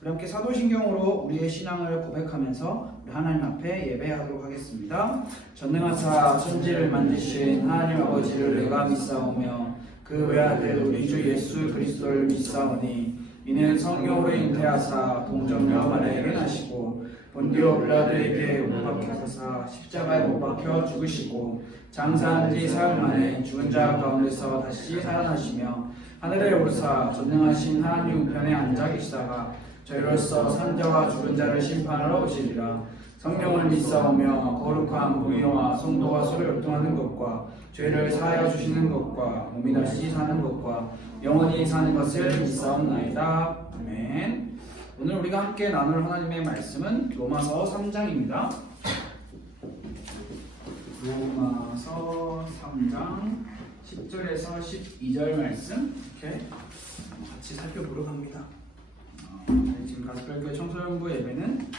우리 함께 사도신경으로 우리의 신앙을 고백하면서 우리 하나님 앞에 예배하도록 하겠습니다. 전능하사 천지를 만드신 하나님 아버지를 내가 믿사오며 그 외아들 우리 주 예수 그리스도를 믿사오니 이는 성령으로 잉태하사 동정녀 마리아에게 나시고 본디오 빌라도에게 못 박혀서 십자가에 못 박혀 죽으시고 장사한 지 사흘 만에 죽은 자 가운데서 다시 살아나시며 하늘에 오르사 전능하신 하나님 우편에 앉아 계시다가 저희로서 산자와 죽은 자를 심판하러 오시리라. 성령을 믿사오며 거룩한 공의와 성도가 서로 열동하는 것과 죄를 사하여 주시는 것과 몸이 다시 사는 것과 영원히 사는 것을 믿사옵나이다. 아멘. 오늘 우리가 함께 나눌 하나님의 말씀은 로마서 3장입니다. 로마서 3장 10절에서 12절 말씀 이렇게 같이 살펴보려고 합니다. 지금 가스펠교회 청소년부 예배는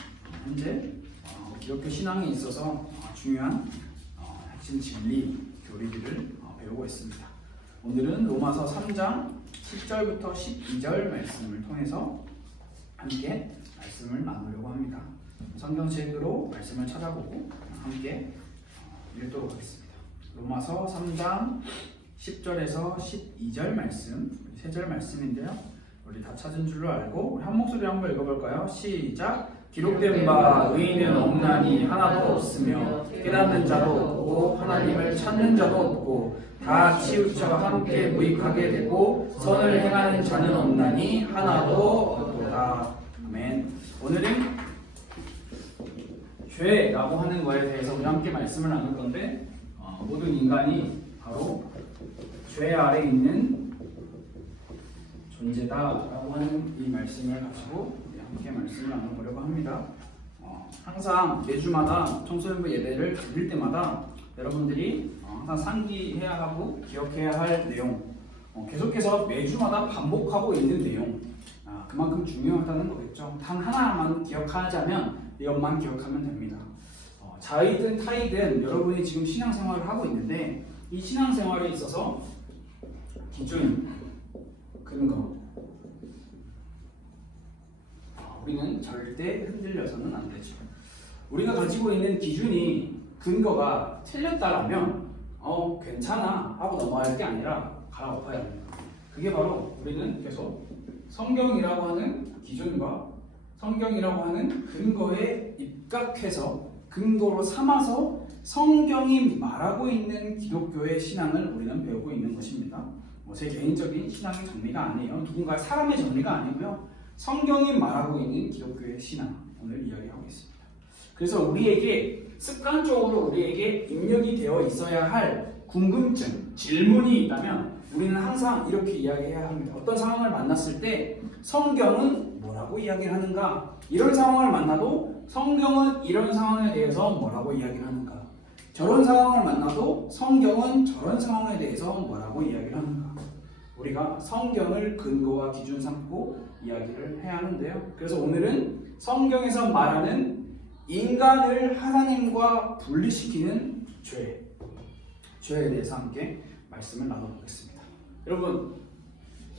현재 기독교 신앙에 있어서 중요한 핵심 진리 교리들을 배우고 있습니다. 오늘은 로마서 3장 10절부터 12절 말씀을 통해서 함께 말씀을 나누려고 합니다. 성경책으로 말씀을 찾아보고 함께 읽도록 하겠습니다. 로마서 3장 10절에서 12절 말씀, 3절 말씀인데요. 우리 다 찾은 줄로 알고 우리 한 목소리로 한번 읽어볼까요? 시작! 기록된 바 의인은 없나니 하나도 없으며 깨닫는 자도 없고 하나님을 찾는 자도 없고 다 치우쳐 함께 무익하게 되고 선을 행하는 자는 없나니 하나도 없도다. 아멘. 오늘은 죄라고 하는 거에 대해서 우리 함께 말씀을 나눌 건데 모든 인간이 바로 죄 아래 있는 존재다라고 하는 이 말씀을 가지고 함께 말씀을 나눠보려고 합니다. 항상 매주마다 청소년부 예배를 드릴 때마다 여러분들이 항상 상기해야 하고 기억해야 할 내용, 계속해서 매주마다 반복하고 있는 내용, 그만큼 중요하다는 거겠죠. 단 하나만 기억하자면 이것만 기억하면 됩니다. 자이든 타이든 여러분이 지금 신앙생활을 하고 있는데 이 신앙생활에 있어서 기준, 근거, 우리는 절대 흔들려서는 안 되죠. 우리가 가지고 있는 기준이 근거가 틀렸다라면 괜찮아 하고 넘어갈 게 아니라 갈아엎어야 합니다. 그게 바로 우리는 계속 성경이라고 하는 기준과 성경이라고 하는 근거에 입각해서 근거로 삼아서 성경이 말하고 있는 기독교의 신앙을 우리는 배우고 있는 것입니다. 제 개인적인 신앙의 정리가 아니에요. 누군가 사람의 정리가 아니고요. 성경이 말하고 있는 기독교의 신앙 오늘 이야기하고 있습니다. 그래서 우리에게 습관적으로 우리에게 입력이 되어 있어야 할 궁금증, 질문이 있다면 우리는 항상 이렇게 이야기해야 합니다. 어떤 상황을 만났을 때 성경은 뭐라고 이야기를 하는가? 이런 상황을 만나도 성경은 이런 상황에 대해서 뭐라고 이야기를 하는가? 저런 상황을 만나도 성경은 저런 상황에 대해서 뭐라고 이야기를 하는가? 우리가 성경을 근거와 기준 삼고 이야기를 해야 하는데요. 그래서 오늘은 성경에서 말하는 인간을 하나님과 분리시키는 죄에 대해서 함께 말씀을 나눠보겠습니다. 여러분,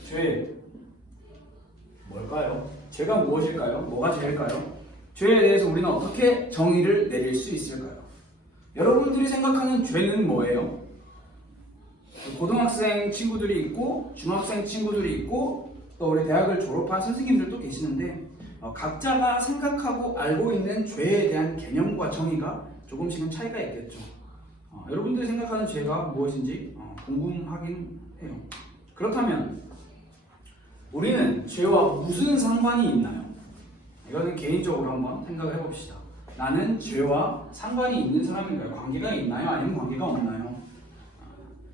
죄 뭘까요? 죄가 무엇일까요? 뭐가 죄일까요? 죄에 대해서 우리는 어떻게 정의를 내릴 수 있을까요? 여러분들이 생각하는 죄는 뭐예요? 고등학생 친구들이 있고 중학생 친구들이 있고 또 우리 대학을 졸업한 선생님들도 계시는데 각자가 생각하고 알고 있는 죄에 대한 개념과 정의가 조금씩은 차이가 있겠죠. 여러분들이 생각하는 죄가 무엇인지 궁금하긴 해요. 그렇다면 우리는 죄와 무슨 상관이 있나요? 이거는 개인적으로 한번 생각을 해봅시다. 나는 죄와 상관이 있는 사람인가요? 관계가 있나요? 아니면 관계가 없나요?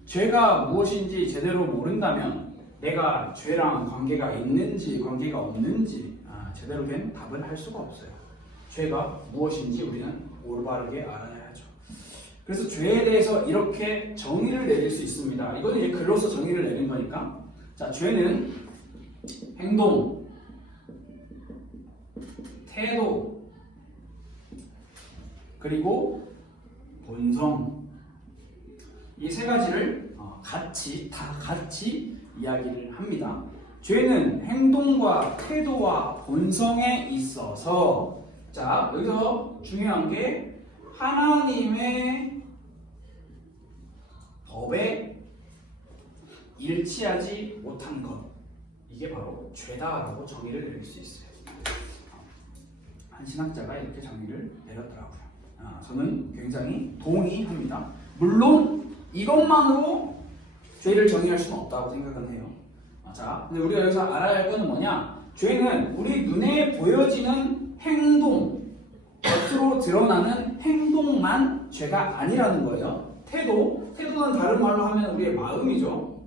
죄가 무엇인지 제대로 모른다면 내가 죄랑 관계가 있는지 관계가 없는지 제대로 된 답을 할 수가 없어요. 죄가 무엇인지 우리는 올바르게 알아야 하죠. 그래서 죄에 대해서 이렇게 정의를 내릴 수 있습니다. 이거는 이제 글로서 정의를 내린 거니까. 자, 죄는 행동, 태도, 그리고 본성, 이 세 가지를 같이 이야기를 합니다. 죄는 행동과 태도와 본성에 있어서 자 여기서 중요한 게 하나님의 법에 일치하지 못한 것 이게 바로 죄다라고 정의를 내릴 수 있어요. 한 신학자가 이렇게 정의를 내렸더라고요. 저는 굉장히 동의합니다. 물론 이것만으로 죄를 정의할 수는 없다고 생각은 해요. 자, 근데 우리가 여기서 알아야 할 것은 뭐냐? 죄는 우리 눈에 보여지는 행동, 겉으로 드러나는 행동만 죄가 아니라는 거예요. 태도는 다른 말로 하면 우리의 마음이죠.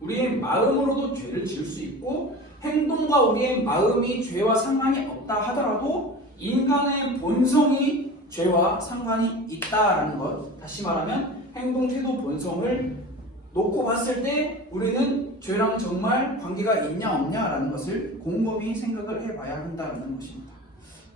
우리의 마음으로도 죄를 지을 수 있고 행동과 우리의 마음이 죄와 상관이 없다 하더라도 인간의 본성이 죄와 상관이 있다라는 것. 다시 말하면 행동, 태도, 본성을 놓고 봤을 때 우리는 죄랑 정말 관계가 있냐 없냐라는 것을 곰곰이 생각을 해봐야 한다는 것입니다.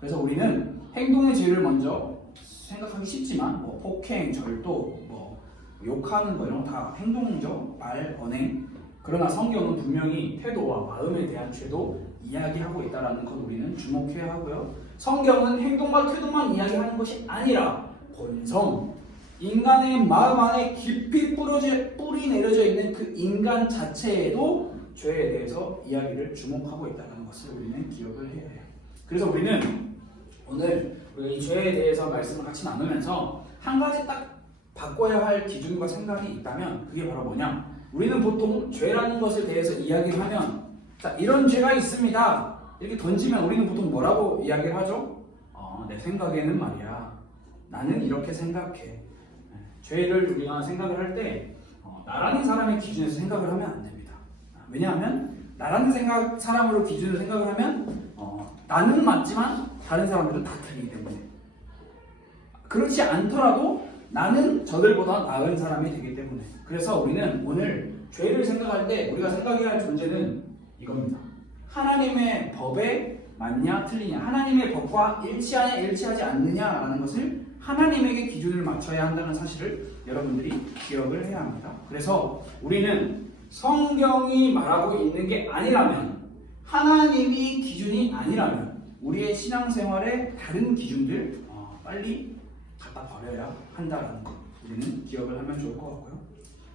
그래서 우리는 행동의 죄를 먼저 생각하기 쉽지만 뭐 폭행, 절도, 뭐 욕하는 거 이런 거 다 행동이죠. 말, 언행. 그러나 성경은 분명히 태도와 마음에 대한 죄도 이야기하고 있다는 것 우리는 주목해야 하고요. 성경은 행동과 태도만 이야기하는 것이 아니라 본성, 인간의 마음 안에 깊이 뿌리 내려져 있는 그 인간 자체에도 죄에 대해서 이야기를 주목하고 있다는 것을 우리는 기억을 해야 해요. 그래서 우리는 오늘 이 죄에 대해서 말씀을 같이 나누면서 한 가지 딱 바꿔야 할 기준과 생각이 있다면 그게 바로 뭐냐? 우리는 보통 죄라는 것에 대해서 이야기를 하면 자, 이런 죄가 있습니다. 이렇게 던지면 우리는 보통 뭐라고 이야기를 하죠? 내 생각에는 말이야. 나는 이렇게 생각해. 죄를 우리가 생각을 할 때 나라는 사람의 기준에서 생각을 하면 안 됩니다. 왜냐하면 나라는 사람으로 기준으로 생각을 하면 나는 맞지만 다른 사람들은 다 틀리기 때문에 그렇지 않더라도 나는 저들보다 나은 사람이 되기 때문에 그래서 우리는 오늘 죄를 생각할 때 우리가 생각해야 할 존재는 이겁니다. 하나님의 법에 맞냐 틀리냐 하나님의 법과 일치하냐 일치하지 않느냐라는 것을 하나님에게 기준을 맞춰야 한다는 사실을 여러분들이 기억을 해야 합니다. 그래서 우리는 성경이 말하고 있는 게 아니라면 하나님이 기준이 아니라면 우리의 신앙생활에 다른 기준들 빨리 갖다 버려야 한다는 것 우리는 기억을 하면 좋을 것 같고요.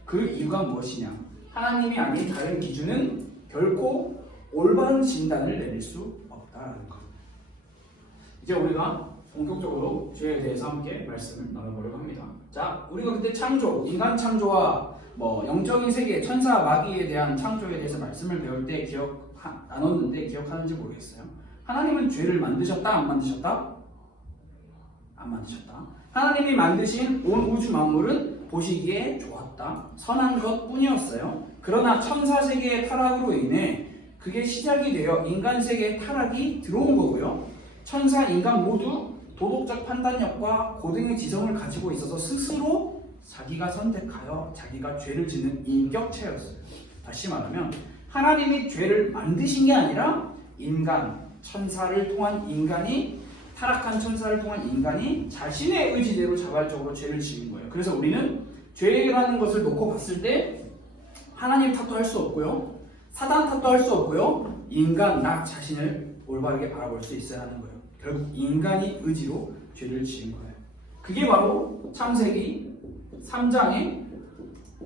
그 이유가 무엇이냐? 하나님이 아닌 다른 기준은 결코 올바른 진단을 내릴 수 없다는 것. 이제 우리가 본격적으로 죄에 대해서 함께 말씀을 나눠보려고 합니다. 자, 우리가 그때 창조, 인간 창조와 뭐 영적인 세계, 천사, 마귀에 대한 창조에 대해서 말씀을 배울 때 나눴는데 기억하는지 모르겠어요. 하나님은 죄를 만드셨다, 안 만드셨다? 안 만드셨다. 하나님이 만드신 온 우주 만물은 보시기에 좋았다. 선한 것 뿐이었어요. 그러나 천사 세계의 타락으로 인해 그게 시작이 되어 인간 세계의 타락이 들어온 거고요. 천사, 인간 모두 도덕적 판단력과 고등의 지성을 가지고 있어서 스스로 자기가 선택하여 자기가 죄를 짓는 인격체였어요. 다시 말하면 하나님이 죄를 만드신 게 아니라 인간, 천사를 통한 인간이 타락한 천사를 통한 인간이 자신의 의지대로 자발적으로 죄를 지은 거예요. 그래서 우리는 죄라는 것을 놓고 봤을 때 하나님 탓도 할 수 없고요. 사단 탓도 할 수 없고요. 인간, 나 자신을 올바르게 바라볼 수 있어야 하는 거예요. 결국 인간이 의지로 죄를 지은 거예요. 그게 바로 창세기 3장에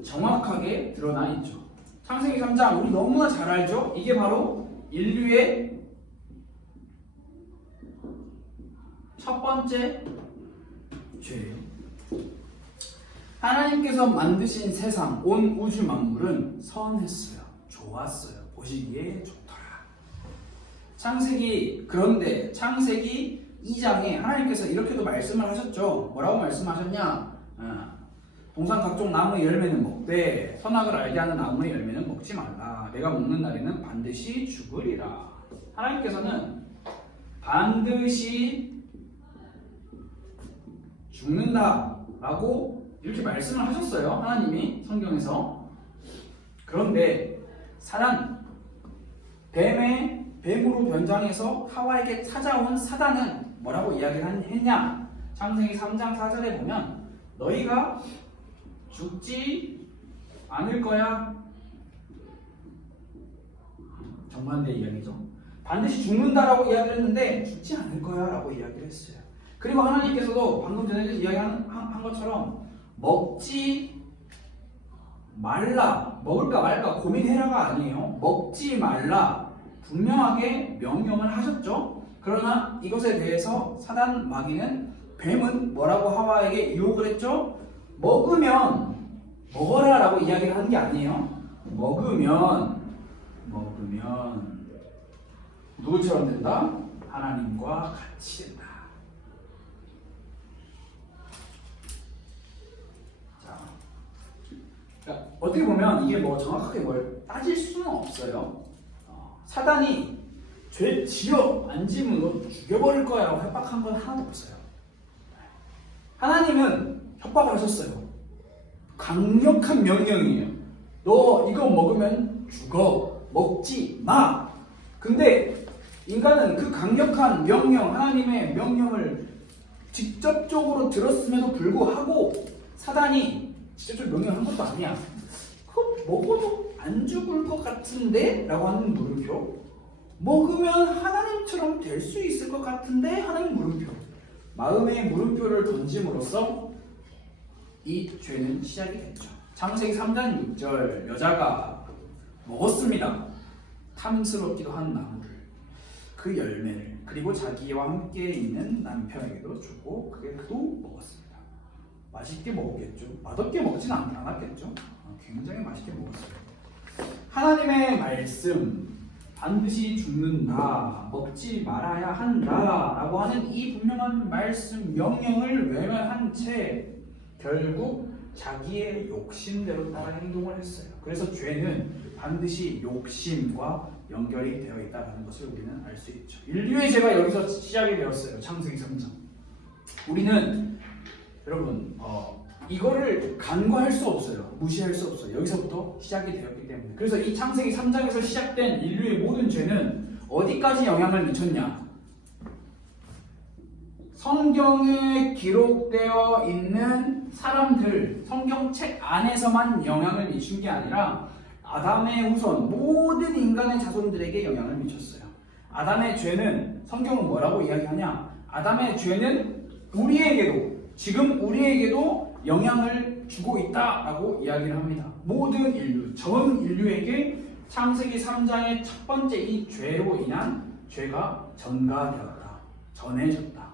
정확하게 드러나 있죠. 창세기 3장 우리 너무나 잘 알죠? 이게 바로 인류의 첫 번째 죄예요. 하나님께서 만드신 세상, 온 우주 만물은 선했어요. 좋았어요. 보시기에 좋더라. 그런데 창세기 2장에 하나님께서 이렇게도 말씀을 하셨죠. 뭐라고 말씀하셨냐? 동산 각종 나무의 열매는 먹되 선악을 알게 하는 나무의 열매는 먹지 말라. 내가 먹는 날에는 반드시 죽으리라. 하나님께서는 반드시 죽는다라고 이렇게 말씀을 하셨어요. 하나님이 성경에서. 그런데 뱀으로 변장해서 하와에게 찾아온 사단은 뭐라고 이야기를 했냐? 창세기 3장 4절에 보면 너희가 죽지 않을 거야. 정반대 이야기죠. 반드시 죽는다라고 이야기를 했는데 죽지 않을 거야 라고 이야기를 했어요. 그리고 하나님께서도 방금 전에 이야기한 것처럼 먹지 말라, 먹을까 말까 고민해라가 아니에요. 먹지 말라 분명하게 명령을 하셨죠. 그러나 이것에 대해서 사단 마귀는, 뱀은 뭐라고 하와에게 유혹을 했죠? 먹으면 먹어라 라고 이야기를 하는 게 아니에요. 먹으면 누구처럼 된다? 하나님과 같이 된다. 자, 그러니까 어떻게 보면 이게 뭐 정확하게 뭘 따질 수는 없어요. 사단이 죄 지어 안 지으면 죽여버릴 거야 라고 협박한 건 하나도 없어요. 하나님은 협박을 하셨어요. 강력한 명령이에요. 너 이거 먹으면 죽어. 먹지 마. 근데 인간은 그 강력한 명령, 하나님의 명령을 직접적으로 들었음에도 불구하고 사단이 직접적으로 명령한 것도 아니야. 그거 먹어도 안 죽을 것 같은데? 라고 하는 물음표. 먹으면 하나님처럼 될 수 있을 것 같은데? 하나님 물음표. 마음의 물음표를 던짐으로써 이 죄는 시작이 됐죠. 창세기 3장 6절, 여자가 먹었습니다. 탐스럽기도 한 나무를, 그 열매를, 그리고 자기와 함께 있는 남편에게도 주고 그도 먹었습니다. 맛있게 먹었겠죠. 맛없게 먹진 않았겠죠. 굉장히 맛있게 먹었어요. 하나님의 말씀, 반드시 죽는다, 먹지 말아야 한다 라고 하는 이 분명한 말씀, 명령을 외면한 채 결국 자기의 욕심대로 따라 행동을 했어요. 그래서 죄는 반드시 욕심과 연결이 되어 있다는 것을 우리는 알 수 있죠. 인류의 죄가 여기서 시작이 되었어요. 창세기 3장. 우리는 여러분 이거를 간과할 수 없어요. 무시할 수 없어요. 여기서부터 시작이 되었기 때문에. 그래서 이 창세기 3장에서 시작된 인류의 모든 죄는 어디까지 영향을 미쳤냐? 성경에 기록되어 있는 사람들, 성경책 안에서만 영향을 미친 게 아니라 아담의 후손, 모든 인간의 자손들에게 영향을 미쳤어요. 아담의 죄는 성경은 뭐라고 이야기하냐? 아담의 죄는 지금 우리에게도 영향을 주고 있다라고 이야기를 합니다. 모든 인류, 전 인류에게 창세기 3장의 첫 번째 이 죄로 인한 죄가 전가되었다, 전해졌다.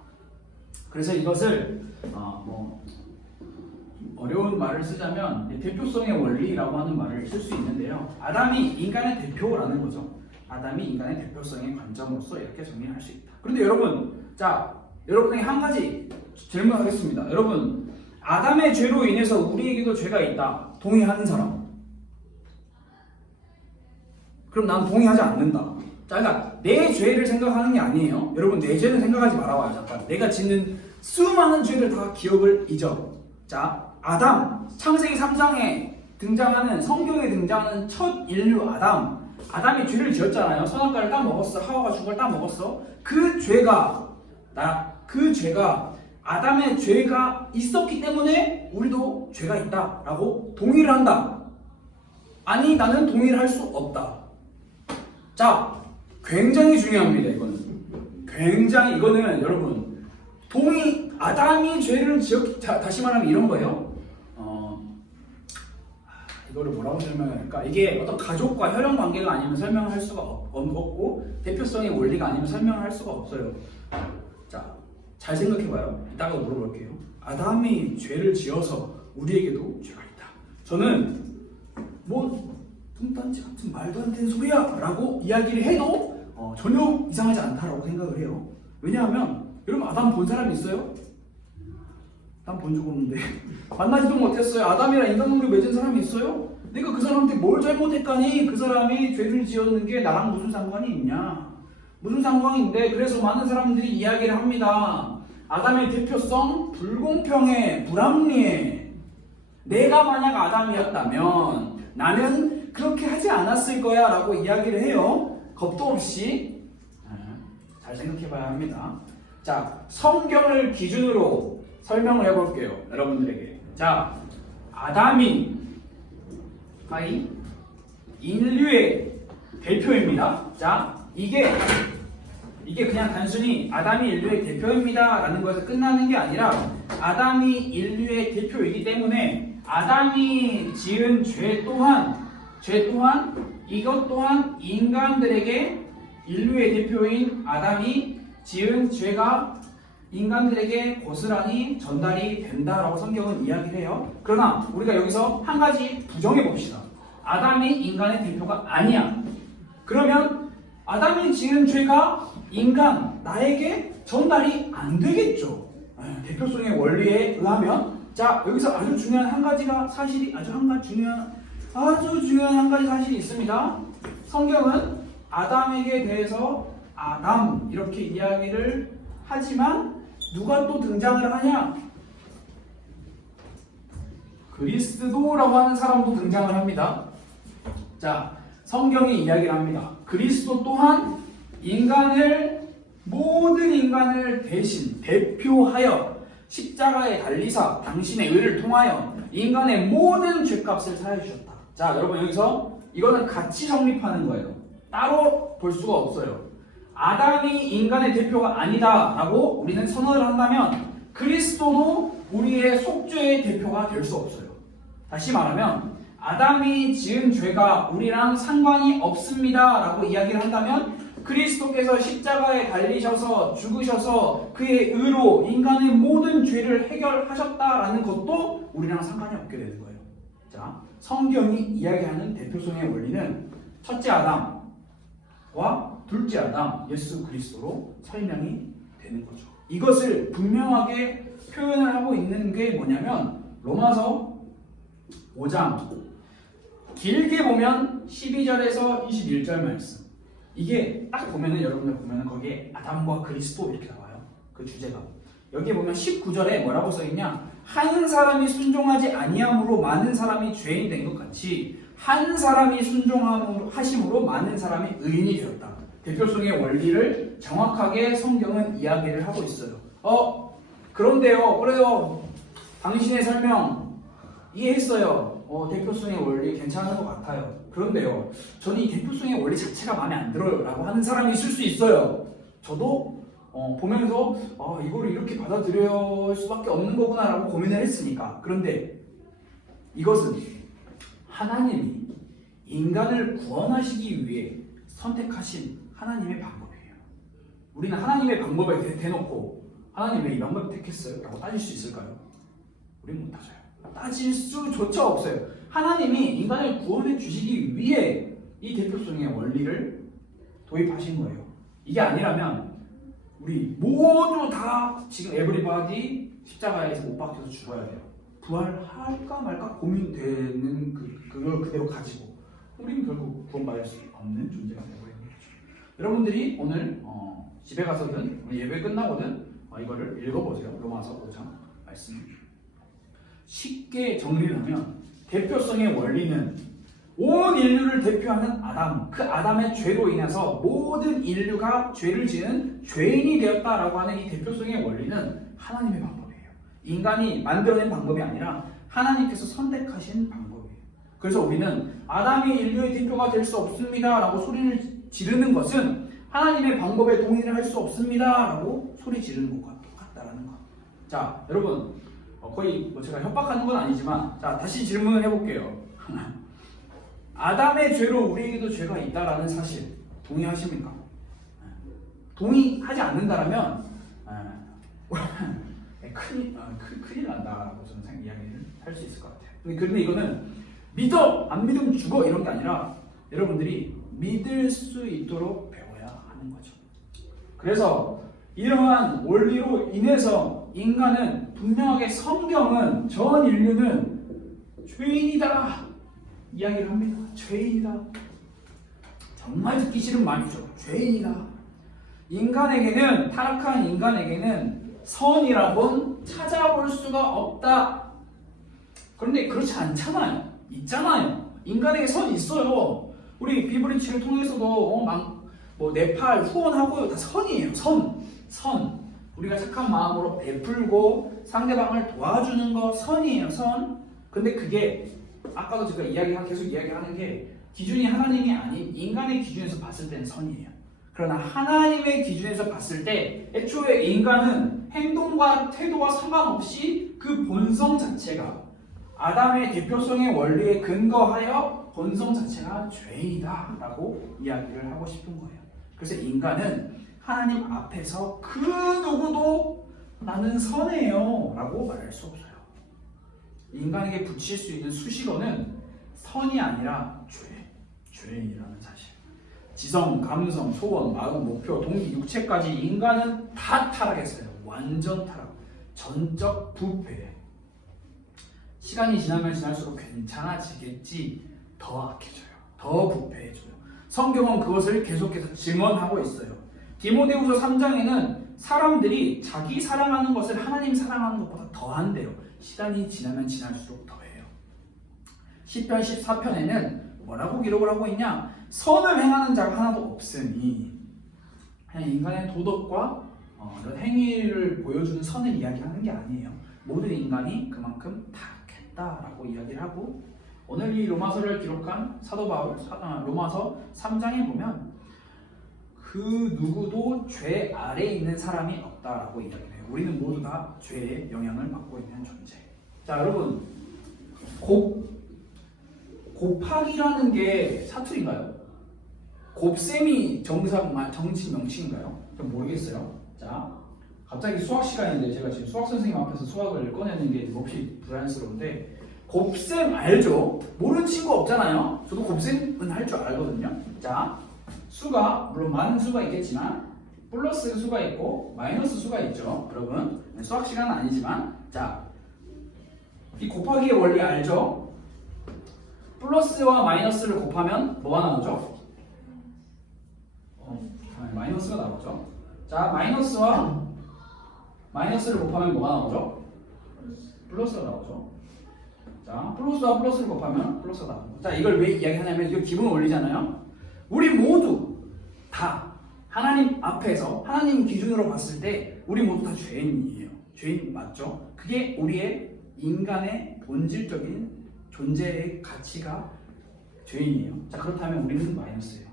그래서 이것을 어려운 말을 쓰자면 대표성의 원리라고 하는 말을 쓸 수 있는데요. 아담이 인간의 대표라는 거죠. 아담이 인간의 대표성의 관점으로서 이렇게 정리할 수 있다. 그런데 여러분에게 한 가지 질문하겠습니다. 여러분, 아담의 죄로 인해서 우리에게도 죄가 있다. 동의하는 사람? 그럼 난 동의하지 않는다. 그러니까 내 죄를 생각하는 게 아니에요. 여러분, 내 죄는 생각하지 말아봐요. 잠깐. 내가 짓는 수많은 죄를 다 기억을 잊어. 자, 아담, 창세기 3장에 등장하는, 성경에 등장하는 첫 인류 아담이 죄를 지었잖아요. 선악과를 따먹었어. 하와가 죽을 따먹었어. 그 죄가 아담의 죄가 있었기 때문에 우리도 죄가 있다라고 동의를 한다. 아니, 나는 동의를 할 수 없다. 자, 굉장히 중요합니다. 이거는 여러분, 아담이 죄를 지었기, 다시 말하면 이런 거예요. 이거를 뭐라고 설명할까? 이게 어떤 가족과 혈연 관계가 아니면 설명할 수가 없고, 대표성의 원리가 아니면 설명할 수가 없어요. 자, 잘 생각해봐요. 이따가 물어볼게요. 아담이 죄를 지어서 우리에게도 죄가 있다. 저는 뚱딴지 같은 말도 안 되는 소리야 라고 이야기를 해도 전혀 이상하지 않다라고 생각을 해요. 왜냐하면 여러분, 아담 본 사람이 있어요? 난 본 적 없는데 만나지도 못했어요. 아담이랑 인간관계 맺은 사람이 있어요? 내가 그 사람한테 뭘 잘못했다니 그 사람이 죄를 지었는 게 나랑 무슨 상관이 있냐? 무슨 상관인데. 그래서 많은 사람들이 이야기를 합니다. 아담의 대표성, 불공평해, 불합리해. 내가 만약 아담이었다면 나는 그렇게 하지 않았을 거야 라고 이야기를 해요. 겁도 없이. 잘 생각해봐야 합니다. 자, 성경을 기준으로 설명을 해볼게요. 여러분들에게. 자, 아담이 인류의 대표입니다. 자, 이게 그냥 단순히 아담이 인류의 대표입니다 라는 것에서 끝나는 게 아니라 아담이 인류의 대표이기 때문에 아담이 지은 죄 또한 이것 또한 인간들에게 인류의 대표인 아담이 지은 죄가 인간들에게 고스란히 전달이 된다라고 성경은 이야기를 해요. 그러나 우리가 여기서 한 가지 부정해 봅시다. 아담이 인간의 대표가 아니야. 그러면 아담이 지은 죄가 인간, 나에게 전달이 안 되겠죠. 대표성의 원리에 의하면. 자, 여기서 아주 중요한 한 가지가 사실이 아주 중요한 한 가지 사실이 있습니다. 성경은 아담에게 대해서 아담 이렇게 이야기를 하지만 누가 또 등장을 하냐? 그리스도라고 하는 사람도 등장을 합니다. 자, 성경이 이야기를 합니다. 그리스도 또한 모든 인간을 대신 대표하여 십자가에 달리사 당신의 의를 통하여 인간의 모든 죄값을 사해 주셨다. 자, 여러분 여기서 이거는 같이 성립하는 거예요. 따로 볼 수가 없어요. 아담이 인간의 대표가 아니다라고 우리는 선언을 한다면 그리스도도 우리의 속죄의 대표가 될 수 없어요. 다시 말하면 아담이 지은 죄가 우리랑 상관이 없습니다라고 이야기를 한다면 그리스도께서 십자가에 달리셔서 죽으셔서 그의 의로 인간의 모든 죄를 해결하셨다라는 것도 우리랑 상관이 없게 되는 거예요. 자, 성경이 이야기하는 대표성의 원리는 첫째 아담과 둘째 아담 예수 그리스도로 설명이 되는 거죠. 이것을 분명하게 표현을 하고 있는 게 뭐냐면 로마서 5장 길게 보면 12절에서 21절 말씀. 이게 딱 보면은 여러분들 보면은 거기에 아담과 그리스도 이렇게 나와요. 그 주제가. 여기에 보면 19절에 뭐라고 써 있냐? 한 사람이 순종하지 아니함으로 많은 사람이 죄인 된 것 같이 한 사람이 순종하심으로 많은 사람이 의인이 되었다. 대표성의 원리를 정확하게 성경은 이야기를 하고 있어요. 그런데요, 그래요. 당신의 설명 이해했어요. 대표성의 원리 괜찮은 것 같아요. 그런데요, 저는 이 대표성의 원리 자체가 마음에 안 들어요 라고 하는 사람이 있을 수 있어요. 저도 보면서 이거를 이렇게 받아들일 수밖에 없는 거구나 라고 고민을 했으니까. 그런데 이것은 하나님이 인간을 구원하시기 위해 선택하신 하나님의 방법이에요. 우리는 하나님의 방법에 대놓고 하나님 왜 이 방법 택했어요? 라고 따질 수 있을까요? 우리는 못 따져요. 따질 수조차 없어요. 하나님이 인간을 구원해 주시기 위해 이 대표성의 원리를 도입하신 거예요. 이게 아니라면 우리 모두 다 지금 에브리바디 십자가에서 못 박혀서 죽어야 돼요. 부활할까 말까 고민되는 그걸 그대로 가지고 우리는 결국 구원받을 수 없는 존재가 되어버리는 거죠. 여러분들이 오늘 집에 가서든 예배 끝나거든 이거를 읽어보세요. 로마서 5장 말씀. 쉽게 정리를 하면 대표성의 원리는 온 인류를 대표하는 아담, 그 아담의 죄로 인해서 모든 인류가 죄를 지은 죄인이 되었다라고 하는 이 대표성의 원리는 하나님의 방법이에요. 인간이 만들어낸 방법이 아니라 하나님께서 선택하신 방법이에요. 그래서 우리는 아담이 인류의 대표가 될 수 없습니다 라고 소리를 지르는 것은 하나님의 방법에 동의를 할 수 없습니다 라고 소리 지르는 것과 똑같다라는 것. 자, 여러분 거의 제가 협박하는 건 아니지만 자, 다시 질문을 해볼게요. 아담의 죄로 우리에게도 죄가 있다라는 사실 동의하십니까? 동의하지 않는다라면 큰일 난다라고 저는 이야기를 할 수 있을 것 같아요. 근데 이거는 믿어 안 믿으면 죽어 이런 게 아니라 여러분들이 믿을 수 있도록 배워야 하는 거죠. 그래서 이러한 원리로 인해서 인간은 분명하게 성경은 전 인류는 죄인이다 이야기를 합니다. 죄인이다. 정말 듣기 싫은 말이죠. 죄인이다. 인간에게는 타락한 인간에게는 선이라고는 찾아볼 수가 없다. 그런데 그렇지 않잖아요. 있잖아요. 인간에게 선이 있어요. 우리 비브리치를 통해서도 네팔 후원하고요. 다 선이에요. 선. 우리가 착한 마음으로 베풀고 상대방을 도와주는 거 선이에요. 선. 근데 그게 아까도 제가 계속 이야기하는 게 기준이 하나님이 아닌 인간의 기준에서 봤을 때는 선이에요. 그러나 하나님의 기준에서 봤을 때 애초에 인간은 행동과 태도와 상관없이 그 본성 자체가 아담의 대표성의 원리에 근거하여 본성 자체가 죄이다 라고 이야기를 하고 싶은 거예요. 그래서 인간은 하나님 앞에서 그 누구도 나는 선해요 라고 말할 수 없어요. 인간에게 붙일 수 있는 수식어는 선이 아니라 죄이라는 사실. 지성, 감성, 소원, 마음, 목표, 동기, 육체까지 인간은 다 타락했어요. 완전 타락. 전적 부패. 시간이 지나면 지날수록 괜찮아지겠지. 더 악해져요. 더 부패해져요. 성경은 그것을 계속해서 증언하고 있어요. 디모데후서 3장에는 사람들이 자기 사랑하는 것을 하나님 사랑하는 것보다 더한대요. 시간이 지나면 지날수록 더해요. 시편 14편에는 뭐라고 기록을 하고 있냐? 선을 행하는 자가 하나도 없으니, 그냥 인간의 도덕과 이런 행위를 보여주는 선을 이야기하는 게 아니에요. 모든 인간이 그만큼 타락했다라고 이야기를 하고, 오늘 이 로마서를 기록한 사도 바울 로마서 3장에 보면 그 누구도 죄 아래에 있는 사람이 없다라고 이야기를 해요. 우리는 모두 다 죄의 영향을 받고 있는 존재. 자, 여러분, 곱하기라는 게 사투리인가요? 곱셈이 정식 명칭인가요? 좀 모르겠어요. 자, 갑자기 수학 시간인데 제가 지금 수학 선생님 앞에서 수학을 꺼내는 게 몹시 불안스러운데, 곱셈 알죠? 모르는 친구 없잖아요. 저도 곱셈은 할 줄 알거든요. 자, 수가 물론 많은 수가 있겠지만 플러스 수가 있고 마이너스 수가 있죠. 여러분, 수학 시간은 아니지만, 자, 이 곱하기의 원리 알죠? 플러스와 마이너스를 곱하면 뭐가 나오죠? 마이너스가 나오죠. 자, 마이너스와 마이너스를 곱하면 뭐가 나오죠? 플러스가 나오죠. 자, 플러스와 플러스를 곱하면 플러스가 나옵니다. 자, 이걸 왜 이야기하냐면 이거 기본 원리잖아요. 우리 모두 다 하나님 앞에서 하나님 기준으로 봤을 때 우리 모두 다 죄인이에요. 죄인 맞죠? 그게 우리의 인간의 본질적인 존재의 가치가 죄인이에요. 자, 그렇다면 우리는 마이너스예요.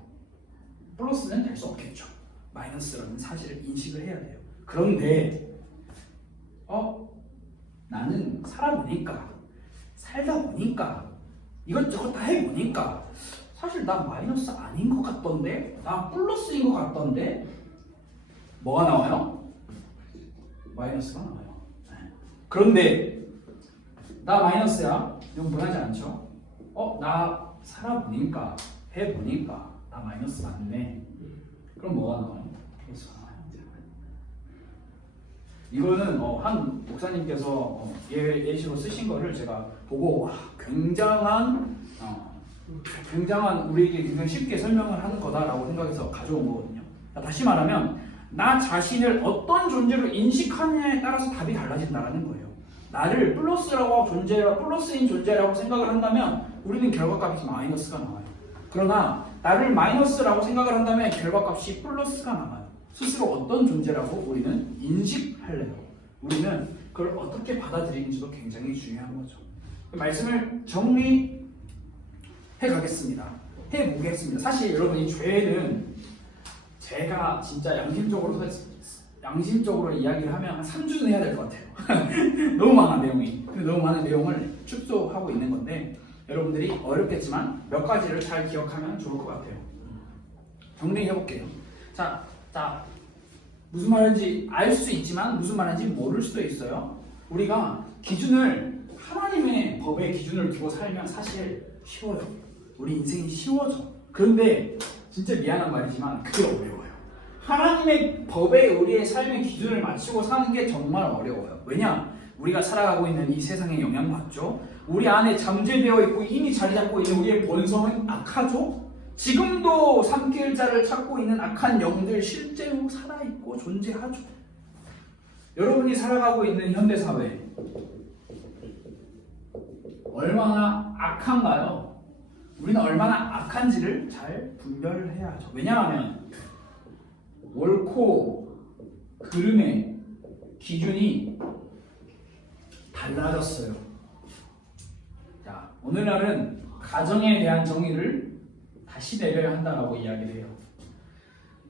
플러스는 될 수 없겠죠. 마이너스라는 사실을 인식을 해야 돼요. 그런데 나는 살다 보니까 이것저것 다 해보니까 사실 나 마이너스 아닌 것 같던데, 나 플러스인 것 같던데, 뭐가 나와요? 마이너스가 나와요. 그런데 나 마이너스야. 이건 불안하지 않죠? 나 살아보니까, 해보니까 나 마이너스 맞네. 그럼 뭐가 나와요? 플러스가 나와요. 이거는 한 목사님께서 예시로 쓰신 거를 제가 보고 굉장한 우리에게 굉장히 쉽게 설명을 하는 거다라고 생각해서 가져온 거거든요. 다시 말하면 나 자신을 어떤 존재로 인식하느냐에 따라서 답이 달라진다는 거예요. 나를 플러스인 존재라고 생각을 한다면 우리는 결과값이 마이너스가 나와요. 그러나 나를 마이너스라고 생각을 한다면 결과값이 플러스가 나와요. 스스로 어떤 존재라고 우리는 인식할래요. 우리는 그걸 어떻게 받아들이는지도 굉장히 중요한 거죠. 해보겠습니다. 사실 여러분, 이 죄는 제가 진짜 양심적으로 이야기를 하면 한 3주는 해야 될 것 같아요. 너무 많은 내용을 축소하고 있는 건데 여러분들이 어렵겠지만 몇 가지를 잘 기억하면 좋을 것 같아요. 정리해볼게요. 자, 무슨 말인지 알 수 있지만 무슨 말인지 모를 수도 있어요. 우리가 하나님의 법의 기준을 두고 살면 사실 쉬워요. 우리 인생이 쉬워져. 그런데 진짜 미안한 말이지만 그게 어려워요. 하나님의 법에 우리의 삶의 기준을 맞추고 사는 게 정말 어려워요. 왜냐? 우리가 살아가고 있는 이 세상에 영향받죠. 우리 안에 잠재되어 있고 이미 자리 잡고 있는 우리의 본성은 악하죠. 지금도 삼킬자를 찾고 있는 악한 영들 실제로 살아있고 존재하죠. 여러분이 살아가고 있는 현대사회 얼마나 악한가요? 우리는 얼마나 악한지를 잘 분별해야 하죠. 왜냐하면 옳고 그름의 기준이 달라졌어요. 자, 오늘날은 가정에 대한 정의를 다시 내려야 한다라고 이야기를 해요.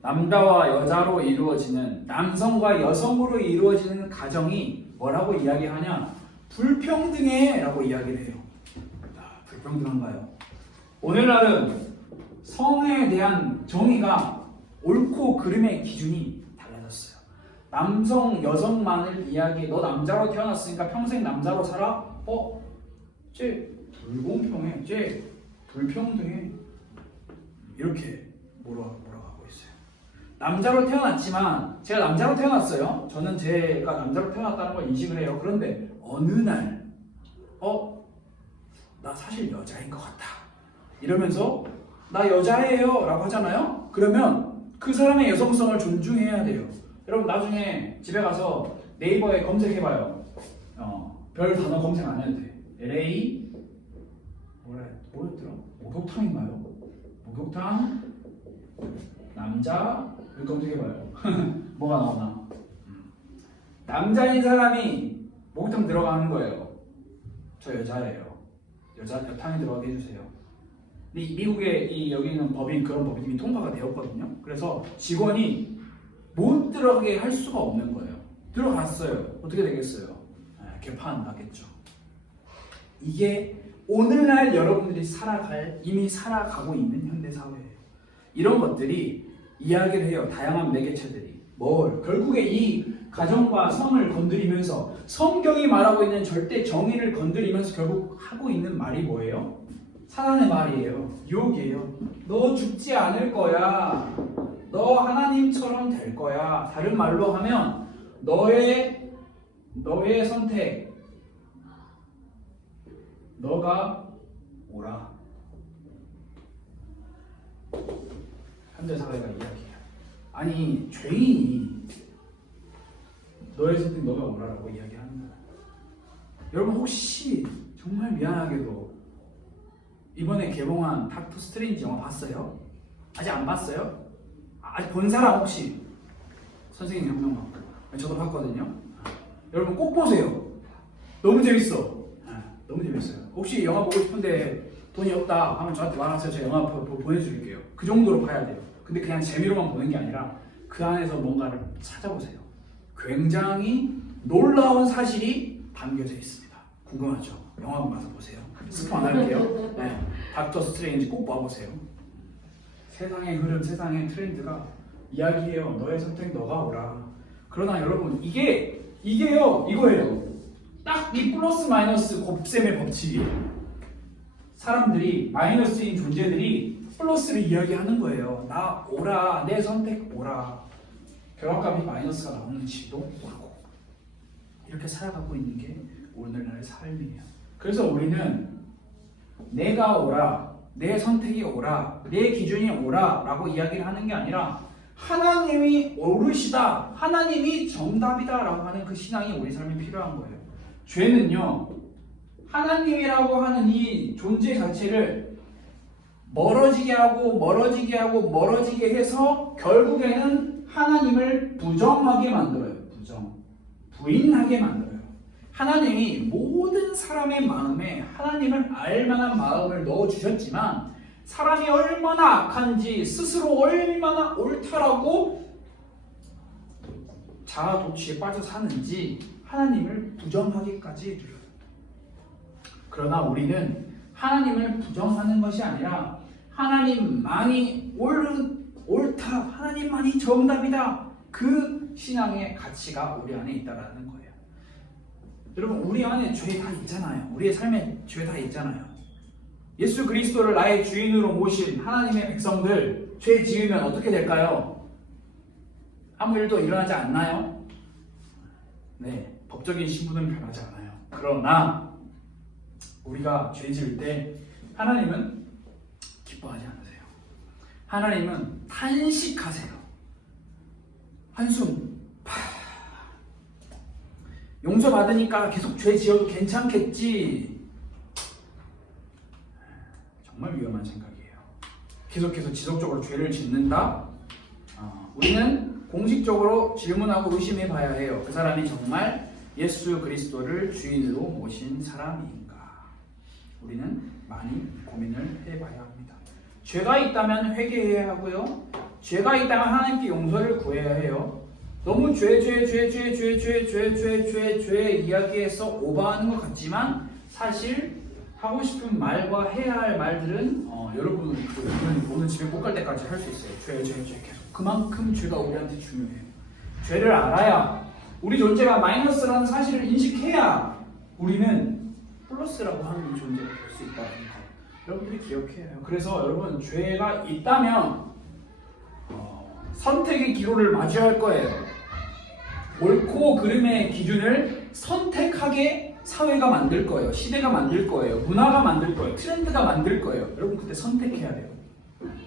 남자와 여자로 이루어지는, 남성과 여성으로 이루어지는 가정이 뭐라고 이야기하냐? 불평등해 라고 이야기를 해요. 불평등한가요? 오늘날은 성에 대한 정의가 옳고 그름의 기준이 달라졌어요. 남성, 여성만을 이야기해. 너 남자로 태어났으니까 평생 남자로 살아? 쟤 불공평해. 쟤 불평등해. 이렇게 몰아가고 있어요. 남자로 태어났지만, 제가 남자로 태어났어요. 저는 제가 남자로 태어났다는 걸 인식을 해요. 그런데 어느 날 나 사실 여자인 것 같아 이러면서 나 여자예요 라고 하잖아요. 그러면 그 사람의 여성성을 존중해야 돼요. 여러분 나중에 집에 가서 네이버에 검색해봐요. 별 단어 검색 안 해도 돼. LA 뭐였더라? 목욕탕인가요? 목욕탕 남자 이렇게 검색해봐요. 뭐가 나오나? 남자인 사람이 목욕탕 들어가는 거예요. 저 여자예요. 여탕에 들어가게 해주세요. 근데 미국의 여기는 법이 그런 법이 이미 통과가 되었거든요. 그래서 직원이 못 들어가게 할 수가 없는 거예요. 들어갔어요. 어떻게 되겠어요? 개판 나겠죠. 이게 오늘날 여러분들이 이미 살아가고 있는 현대사회예요. 이런 것들이 이야기를 해요. 다양한 매개체들이. 결국에 이 가정과 성을 건드리면서 성경이 말하고 있는 절대 정의를 건드리면서 결국 하고 있는 말이 뭐예요? 사단의 말이에요. 유혹이에요. 너 죽지 않을 거야. 너 하나님처럼 될 거야. 다른 말로 하면 너의 선택. 너가 오라. 현대사회가 이야기해요. 아니 죄인이 너의 선택 너가 오라라고 이야기하는 거야. 여러분 혹시 정말 미안하게도 이번에 개봉한 닥터 스트레인지 영화 봤어요? 아직 안 봤어요? 아직 본 사람 혹시? 선생님 한 명만. 저도 봤거든요. 여러분 꼭 보세요. 너무 재밌어. 너무 재밌어요. 혹시 영화 보고 싶은데 돈이 없다 하면 저한테 말하세요. 제가 영화 보내드릴게요. 그 정도로 봐야 돼요. 근데 그냥 재미로만 보는 게 아니라 그 안에서 뭔가를 찾아보세요. 굉장히 놀라운 사실이 담겨져 있습니다. 궁금하죠? 영화 한번 가서 보세요. 스포 안 할게요. 닥터 스트레인지 꼭 봐보세요. 세상의 흐름, 세상의 트렌드가 이야기해요. 너의 선택 너가 오라. 그러나 여러분 이게요 이거예요. 딱 이 플러스 마이너스 곱셈의 법칙이에요. 사람들이 마이너스인 존재들이 플러스를 이야기하는 거예요. 나 오라, 내 선택 오라. 결합값이 마이너스가 나오는지도 모르고 이렇게 살아가고 있는 게 오늘날의 삶이에요. 그래서 우리는 내가 오라, 내 선택이 오라, 내 기준이 오라 라고 이야기를 하는 게 아니라 하나님이 옳으시다, 하나님이 정답이다 라고 하는 그 신앙이 우리 삶에 필요한 거예요. 죄는요, 하나님이라고 하는 이 존재 자체를 멀어지게 해서 결국에는 하나님을 부정하게 만들어요. 부인하게 만들어요. 하나님이 모든 사람의 마음에 하나님을 알 만한 마음을 넣어주셨지만 사람이 얼마나 악한지, 스스로 얼마나 옳다라고 자아도취에 빠져 사는지 하나님을 부정하기까지 이르러요. 그러나 우리는 하나님을 부정하는 것이 아니라 하나님만이 옳다, 하나님만이 정답이다, 그 신앙의 가치가 우리 안에 있다라는 거예요. 여러분 우리 안에 죄 다 있잖아요. 우리의 삶에 죄 다 있잖아요. 예수 그리스도를 나의 주인으로 모신 하나님의 백성들 죄 지으면 어떻게 될까요? 아무 일도 일어나지 않나요? 네, 법적인 신분은 변하지 않아요. 그러나 우리가 죄 지을 때 하나님은 기뻐하지 않으세요. 하나님은 탄식하세요. 한숨 용서받으니까 계속 죄 지어도 괜찮겠지. 정말 위험한 생각이에요. 계속해서 지속적으로 죄를 짓는다? 우리는 공식적으로 질문하고 의심해 봐야 해요. 그 사람이 정말 예수 그리스도를 주인으로 모신 사람인가? 우리는 많이 고민을 해봐야 합니다. 죄가 있다면 회개해야 하고요. 죄가 있다면 하나님께 용서를 구해야 해요. 너무 죄 이야기해서 오버하는 것 같지만 사실 하고 싶은 말과 해야 할 말들은 여러분 오늘 집에 못 갈 때까지 할 수 있어요. 죄 계속. 그만큼 죄가 우리한테 중요해요. 죄를 알아야 우리 존재가 마이너스라는 사실을 인식해야 우리는 플러스라고 하는 존재가 될 수 있다는 거. 여러분들이 기억해야 해요. 그래서 여러분 죄가 있다면 선택의 기로를 마주할 거예요. 옳고 그름의 기준을 선택하게 사회가 만들 거예요. 시대가 만들 거예요. 문화가 만들 거예요. 트렌드가 만들 거예요. 여러분 그때 선택해야 돼요.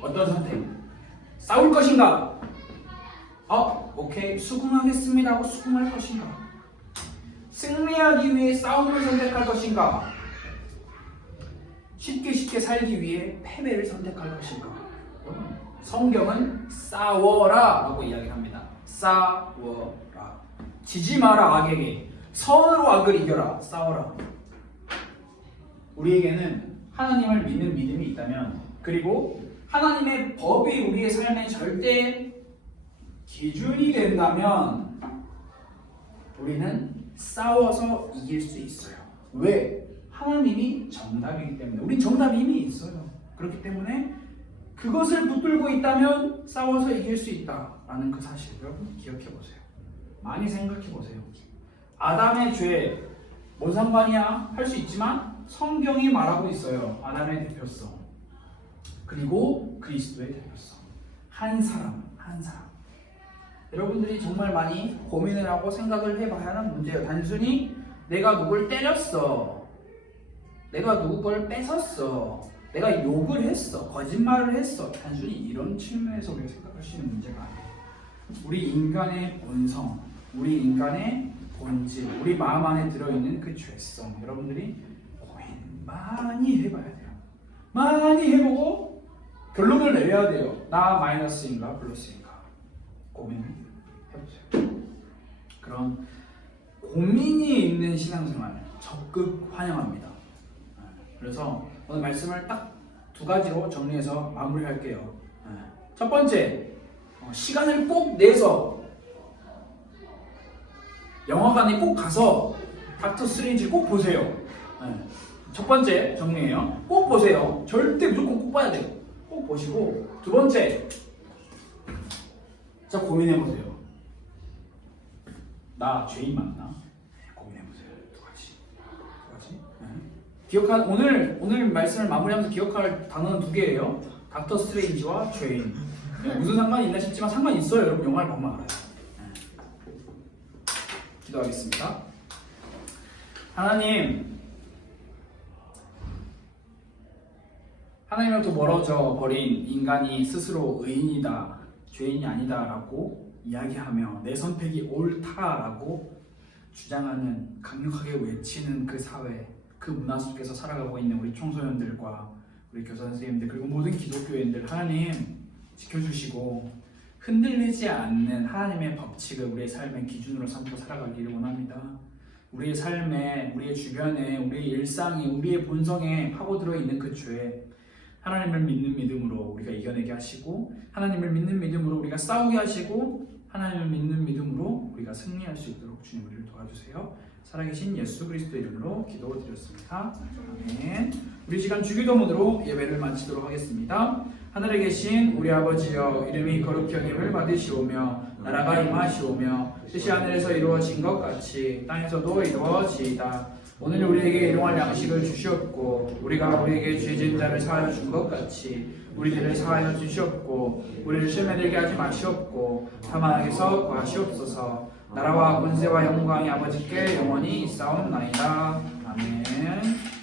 어떤 선택? 싸울 것인가? 오케이 수긍하겠습니다 하고 수긍할 것인가? 승리하기 위해 싸움을 선택할 것인가? 쉽게 살기 위해 패배를 선택할 것인가? 성경은 싸워라 라고 이야기합니다. 싸워라. 지지 마라 악에게. 선으로 악을 이겨라. 싸워라. 우리에게는 하나님을 믿는 믿음이 있다면 그리고 하나님의 법이 우리의 삶의 절대 기준이 된다면 우리는 싸워서 이길 수 있어요. 왜? 하나님이 정답이기 때문에. 우린 정답이 이미 있어요. 그렇기 때문에 그것을 붙들고 있다면 싸워서 이길 수 있다라는 그 사실 여러분 기억해 보세요. 많이 생각해 보세요. 아담의 죄, 뭔 상관이야? 할 수 있지만 성경이 말하고 있어요. 아담의 대표성 그리고 그리스도의 대표성. 한 사람. 여러분들이 정말 많이 고민을 하고 생각을 해봐야 하는 문제예요. 단순히 내가 누굴 때렸어, 내가 누구 걸 뺏었어, 내가 욕을 했어, 거짓말을 했어, 단순히 이런 측면에서 우리가 생각할 수 있는 문제가 아니에요. 우리 인간의 본성, 우리 인간의 본질, 우리 마음 안에 들어있는 그 죄성, 여러분들이 고민 많이 해봐야 돼요. 많이 해보고 결론을 내려야 돼요. 나 마이너스인가 플러스인가 고민을 해보세요. 그런 고민이 있는 신앙생활 적극 환영합니다. 그래서 오늘 말씀을 딱 두 가지로 정리해서 마무리할게요. 첫 번째, 시간을 꼭 내서 영화관에 꼭 가서 닥터 스트레인지 꼭 보세요. 첫 번째 정리해요. 꼭 보세요. 절대 무조건 꼭 봐야 돼요. 꼭 보시고 두 번째, 자 고민해보세요. 나 죄인 맞나? 고민해보세요. 두 가지. 기억한 오늘 말씀을 마무리하면서 기억할 단어는 두 개예요. 닥터 스트레인지와 죄인. 무슨 상관이 있나 싶지만 상관이 있어요. 여러분 영화를 보면 알아요. 기도하겠습니다. 하나님으로부터 멀어져 버린 인간이 스스로 의인이다, 죄인이 아니다라고 이야기하며 내 선택이 옳다라고 주장하는, 강력하게 외치는 그 사회, 그 문화 속에서 살아가고 있는 우리 청소년들과 우리 교사 선생님들 그리고 모든 기독교인들 하나님 지켜주시고 흔들리지 않는 하나님의 법칙을 우리의 삶의 기준으로 삼고 살아가기를 원합니다. 우리의 삶에, 우리의 주변에, 우리의 일상에, 우리의 본성에 파고들어 있는 그 죄, 하나님을 믿는 믿음으로 우리가 이겨내게 하시고, 하나님을 믿는 믿음으로 우리가 싸우게 하시고, 하나님을 믿는 믿음으로 우리가 승리할 수 있도록 주님 우리를 도와주세요. 살아계신 예수 그리스도의 이름으로 기도드렸습니다. 아멘. 우리 시간 주기도문으로 예배를 마치도록 하겠습니다. 하늘에 계신 우리 아버지여, 이름이 거룩히 여김을 받으시오며 나라가 임하시오며 뜻이 하늘에서 이루어진 것 같이 땅에서도 이루어지이다. 오늘 우리에게 일용할 양식을 주시옵고 우리가 우리에게 죄진 자를 사하여 준 것 같이 우리들을 사하여 주시옵고 우리를 시험에 들게 하지 마시옵고 다만 악에서 구하시옵소서. 나라와 권세와 영광이 아버지께 영원히 있사옵나이다. 아멘.